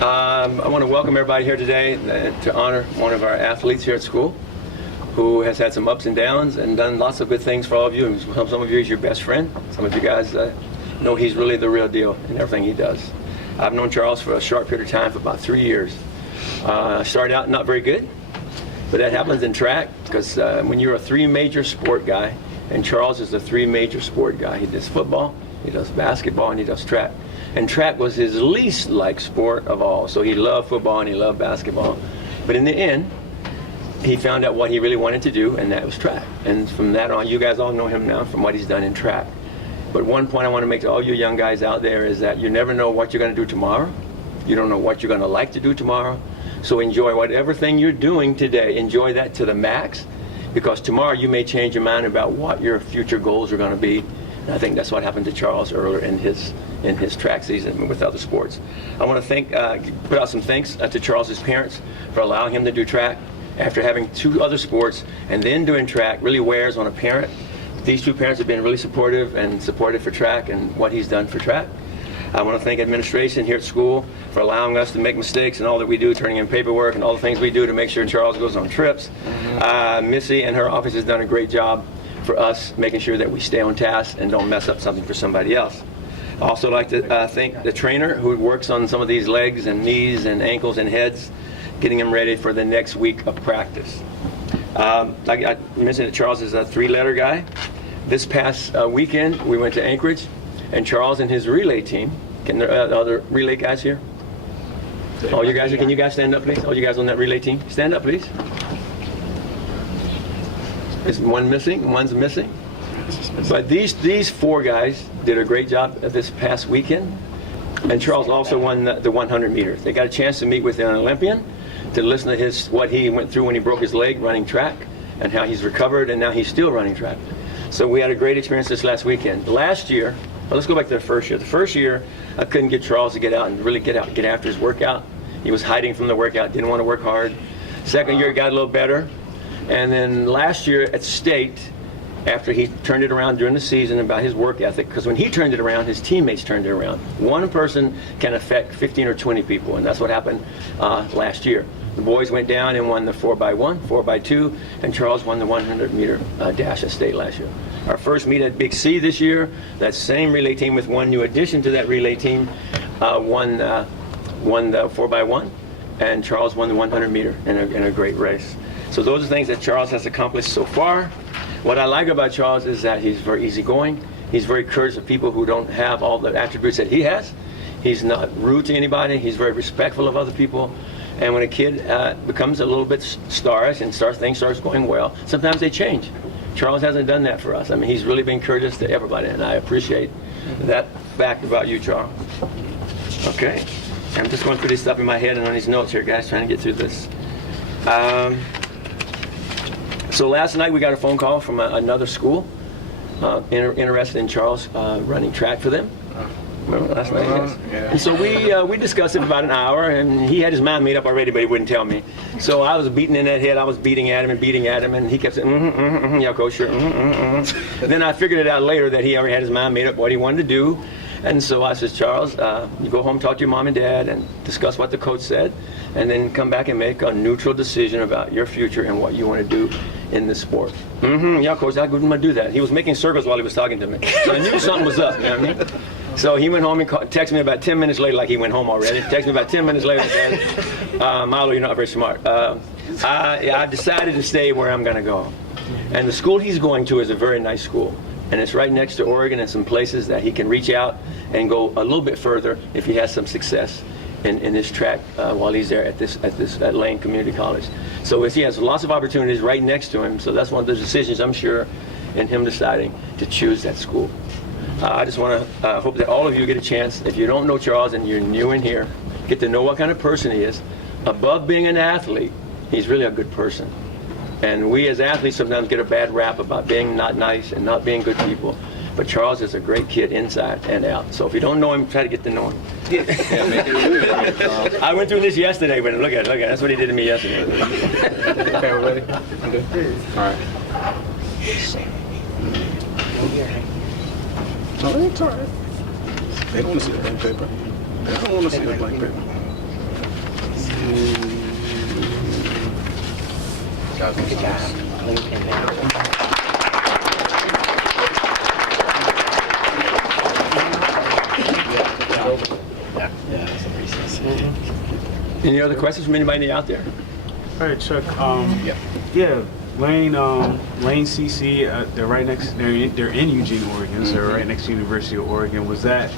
I want to welcome everybody here today to honor one of our athletes here at school who has had some ups and downs and done lots of good things for all of you. And some of you, he's your best friend. Some of you guys know he's really the real deal in everything he does. I've known Charles for a short period of time, for about 3 years. Started out not very good, but that happens in track because when you're a three major sport guy, and Charles is a three major sport guy. He does football, he does basketball, and he does track. And track was his least liked sport of all. So he loved football and he loved basketball. But in the end, he found out what he really wanted to do, and that was track. And from that on, you guys all know him now from what he's done in track. But one point I want to make to all you young guys out there is that you never know what you're going to do tomorrow. You don't know what you're going to like to do tomorrow. So enjoy whatever thing you're doing today. Enjoy that to the max, because tomorrow you may change your mind about what your future goals are going to be. And I think that's what happened to Charles earlier in his track season with other sports. I want to put out some thanks to Charles's parents for allowing him to do track. After having two other sports and then doing track really wears on a parent. These two parents have been really supportive for track and what he's done for track. I want to thank administration here at school for allowing us to make mistakes and all that we do, turning in paperwork and all the things we do to make sure Charles goes on trips. Missy and her office has done a great job for us, making sure that we stay on task and don't mess up something for somebody else. I also like to thank the trainer who works on some of these legs and knees and ankles and heads, getting them ready for the next week of practice. Like I mentioned that Charles is a three-letter guy. This past weekend, we went to Anchorage, and Charles and his relay team, can there other relay guys here? All you guys, can you guys stand up, please? All you guys on that relay team, stand up, please. Is one missing? One's missing. But these four guys did a great job this past weekend, and Charles also won the 100 meters. They got a chance to meet with an Olympian to listen to what he went through when he broke his leg running track, and how he's recovered, and now he's still running track. So we had a great experience this last weekend. Last year, well, let's go back to the first year. The first year, I couldn't get Charles to get out and really get after his workout. He was hiding from the workout, didn't want to work hard. Second year, it got a little better. And then last year at state, after he turned it around during the season about his work ethic, because when he turned it around, his teammates turned it around. One person can affect 15 or 20 people, and that's what happened last year. The boys went down and won the 4x1, 4x2, and Charles won the 100-meter dash at state last year. Our first meet at Big C this year, that same relay team with one new addition to that relay team won the 4x1, and Charles won the 100-meter in a great race. So those are things that Charles has accomplished so far. What I like about Charles is that he's very easygoing. He's very courteous of people who don't have all the attributes that he has. He's not rude to anybody. He's very respectful of other people. And when a kid becomes a little bit starish and things starts going well, sometimes they change. Charles hasn't done that for us. I mean, he's really been courteous to everybody, and I appreciate that fact about you, Charles. Okay, I'm just going through this stuff in my head and on these notes here, guys, trying to get through this. So last night we got a phone call from another school interested in Charles running track for them. Remember last night? Yes. Yeah. And so we discussed it for about an hour, and he had his mind made up already, but he wouldn't tell me. So I was beating in that head. I was beating at him, and he kept saying, yeah, coach, sure, Then I figured it out later that he already had his mind made up what he wanted to do. And so I said, Charles, you go home, talk to your mom and dad, and discuss what the coach said, and then come back and make a neutral decision about your future and what you want to do in the sport. Yeah, coach, I'm going to do that. He was making circles while he was talking to me. So I knew something was up, you know what I mean? So he went home and texted me about 10 minutes later, like he went home already. Texted me about 10 minutes later and said, Milo, you're not very smart. I decided to stay where I'm going to go. And the school he's going to is a very nice school. And it's right next to Oregon and some places that he can reach out and go a little bit further if he has some success in this track while he's there at Lane Community College. So he has lots of opportunities right next to him. So that's one of the decisions, I'm sure, in him deciding to choose that school. I just want to hope that all of you get a chance, if you don't know Charles and you're new in here, get to know what kind of person he is. Above being an athlete, he's really a good person. And we as athletes sometimes get a bad rap about being not nice and not being good people. But Charles is a great kid inside and out. So if you don't know him, try to get to know him. I went through this yesterday, but look at it. That's what he did to me yesterday. Okay, we're ready? I'm good. All right. No, it's all right. They don't want to see the blank paper. They don't want to see the blank paper. Guys, Good job. Lincoln. Yeah, that's a recess. Any other questions from anybody out there? All right, Chuck. Yeah. Yeah, Lane CC. They're right next. They're in Eugene, Oregon. So they're right next to University of Oregon. Was that,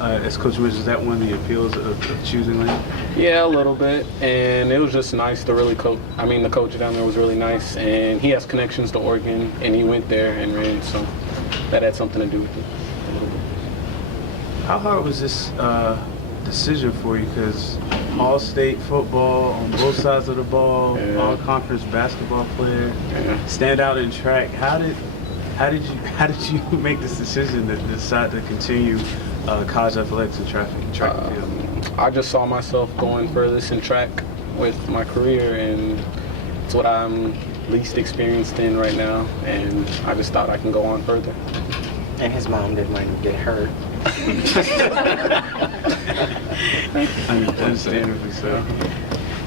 as Coach mentioned, was that one of the appeals of choosing Lane? Yeah, a little bit, and it was just nice to really coach. I mean, the coach down there was really nice, and he has connections to Oregon, and he went there and ran, so that had something to do with it. A little bit. How hard was this decision for you? Because all-state football on both sides of the ball, Yeah. all-conference basketball player, Yeah. stand out in track. How did you make this decision to decide to continue college athletics and track and field? I just saw myself going furthest in track with my career, and it's what I'm least experienced in right now, and I just thought I can go on further. And his mom didn't want him to get hurt. Understandably so.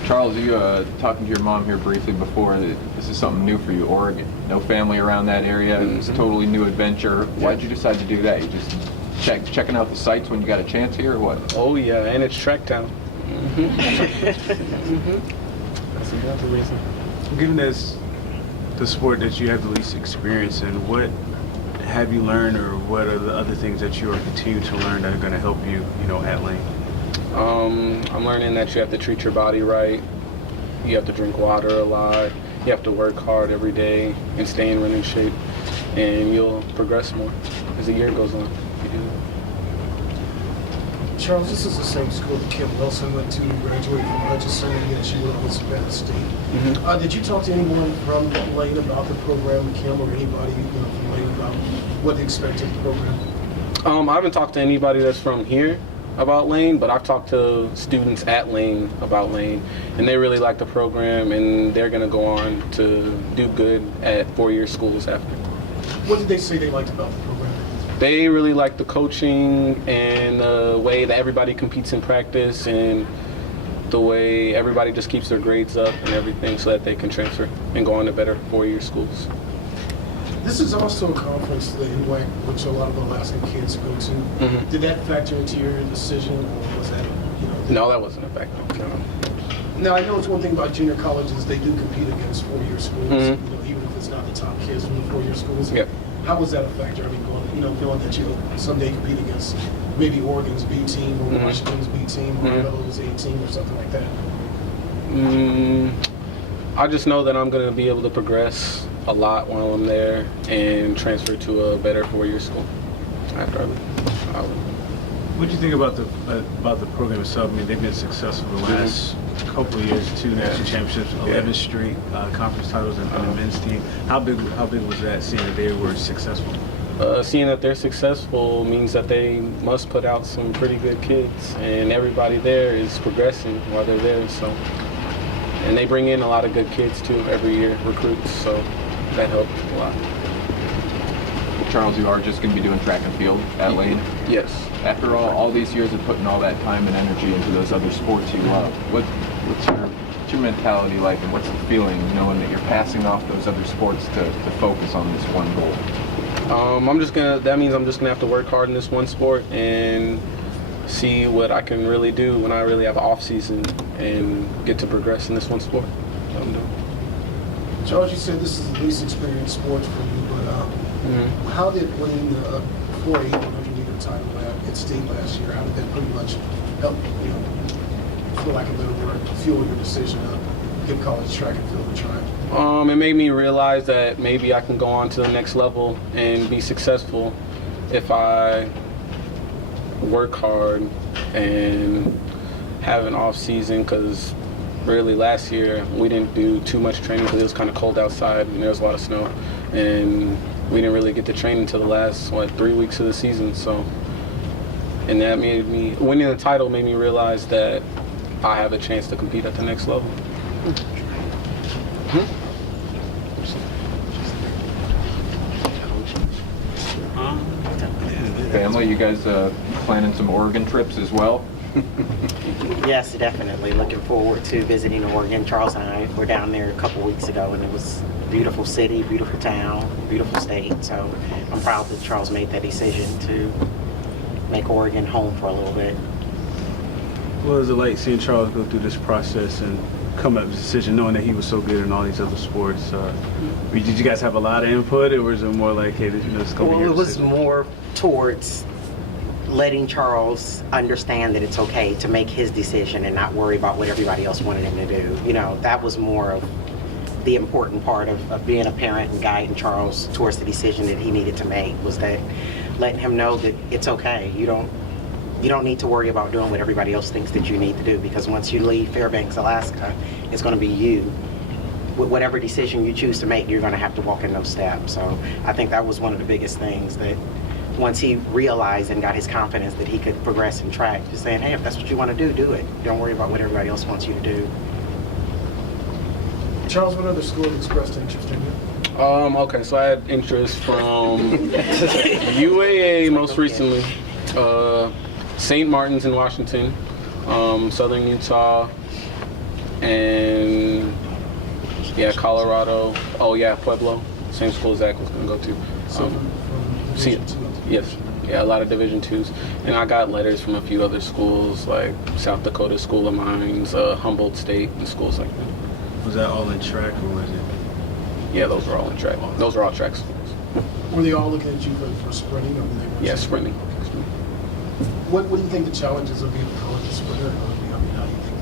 Charles, you talking to your mom here briefly before, that this is something new for you, Oregon. No family around that area. It was a totally new adventure. Why'd you decide to do that? You just checking out the sights when you got a chance here, or what? Oh yeah, and it's track town. That's another reason. Given this the sport that you have the least experience in, what have you learned, or what are the other things that you are continuing to learn that are going to help you, at Lane? I'm learning that you have to treat your body right. You have to drink water a lot. You have to work hard every day and stay in running shape, and you'll progress more as the year goes on. Charles, this is the same school that Kim Wilson went to graduate from Hutchinson, and yet she went on to Savannah State. Did you talk to anyone from Lane about the program, Kim, or anybody from Lane about what they expect of the program? I haven't talked to anybody that's from here about Lane, but I've talked to students at Lane about Lane, and they really like the program, and they're going to go on to do good at four-year schools after. What did they say they liked about the program? They really like the coaching and the way that everybody competes in practice, and the way everybody just keeps their grades up and everything so that they can transfer and go on to better four-year schools. This is also a conference, the NWAC, which a lot of Alaskan kids go to. Did that factor into your decision, or was that, No, that wasn't a factor. No. Now, I know it's one thing about junior colleges, they do compete against four-year schools, even if it's not the top kids from the four-year schools. Yep. How was that a factor? I mean, knowing that you'll someday compete against maybe Oregon's B team or Washington's B team or Meadows A team or something like that? I just know that I'm going to be able to progress a lot while I'm there and transfer to a better four-year school after I leave. What do you think about the program itself? I mean, they've been successful the last couple of years, 2 national championships, 11 straight conference titles on the men's team. How big was that, seeing that they were successful? Seeing that they're successful means that they must put out some pretty good kids, and everybody there is progressing while they're there. So, and they bring in a lot of good kids too every year, recruits. So that helps a lot. Charles, you are just going to be doing track and field at Lane. Yes. After all these years of putting all that time and energy into those other sports you love, what's your mentality like, and what's the feeling knowing that you're passing off those other sports to focus on this one goal? That means I'm just gonna have to work hard in this one sport and see what I can really do when I really have an off season and get to progress in this one sport. So I'm doing. Charles, you said this is the least experienced sport for you, but how did winning the 4 800-meter title at state last year, how did that pretty much help, for lack of a better word, fuel your decision to give college track and field a try? It made me realize that maybe I can go on to the next level and be successful if I work hard and have an off season, because really last year we didn't do too much training because it was kind of cold outside and there was a lot of snow, and we didn't really get to train until the last 3 weeks of the season. So, and that made me, winning the title made me realize that I have a chance to compete at the next level. Family, you guys planning some Oregon trips as well? Yes, definitely. Looking forward to visiting Oregon. Charles and I were down there a couple weeks ago, and it was a beautiful city, beautiful town, beautiful state. So I'm proud that Charles made that decision to make Oregon home for a little bit. What was it like seeing Charles go through this process and come up with a decision, knowing that he was so good in all these other sports? Did you guys have a lot of input, or was it more like, hey, it's going to be Well, your it was decision? more towards letting Charles understand that it's okay to make his decision and not worry about what everybody else wanted him to do. You know, that was more of the important part of being a parent and guiding Charles towards the decision that he needed to make, was that letting him know that it's okay. You don't need to worry about doing what everybody else thinks that you need to do, because once you leave Fairbanks, Alaska, it's going to be you. Whatever decision you choose to make, you're going to have to walk in those steps. So I think that was one of the biggest things, that once he realized and got his confidence that he could progress in track, just saying, hey, if that's what you want to do, do it. Don't worry about what everybody else wants you to do. Charles, what other schools expressed interest in you? Okay, so I had interest from UAA most recently, St. Martin's in Washington, Southern Utah, and yeah, Colorado. Oh yeah, Pueblo, same school Zach was gonna go to. So from See, Division II. yes, yeah, a lot of Division IIs, and I got letters from a few other schools like South Dakota School of Mines, Humboldt State, and schools like that. Was that all in track, or was it? Yeah, those were all in track. Those are all track schools. Were they all looking at you for sprinting, or were they? Yeah, sprinting. What do you think the challenges of being a college sprinter are going to be? I mean, how do you think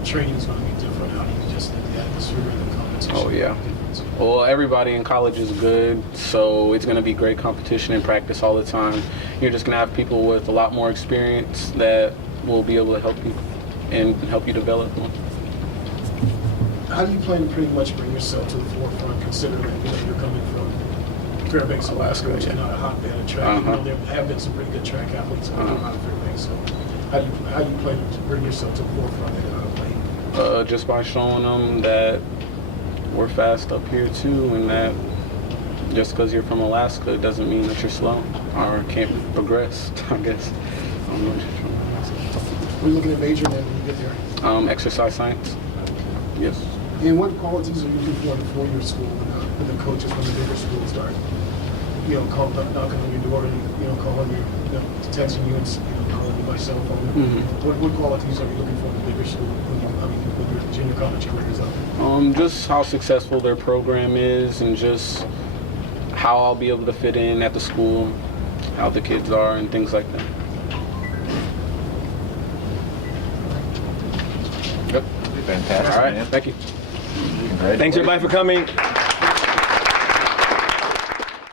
the training is going to be different? How do you just think the atmosphere and the competition? Oh, yeah. Difference? Well, everybody in college is good, so it's going to be great competition and practice all the time. You're just going to have people with a lot more experience that will be able to help you and help you develop more. How do you plan to pretty much bring yourself to the forefront, considering you're coming from Fairbanks, Alaska, which is not a hotbed of track? You know, there have been some pretty good track athletes that come out of Fairbanks. So how do you plan to bring yourself to the forefront at Lane? Just by showing them that we're fast up here too, and that just because you're from Alaska doesn't mean that you're slow or can't progress, I guess. We're looking at major then when you get there. Exercise science. Yes. And what qualities are you looking for in a four-year school when the coaches from the bigger schools start, knocking on your door and, calling you, texting you and, calling you by cell phone? Mm-hmm. What qualities are you looking for in the bigger school when your junior college career is up? Just how successful their program is, and just how I'll be able to fit in at the school, how the kids are, and things like that. Yep. Fantastic, All right, man. thank you. Congratulations. Thanks everybody for coming.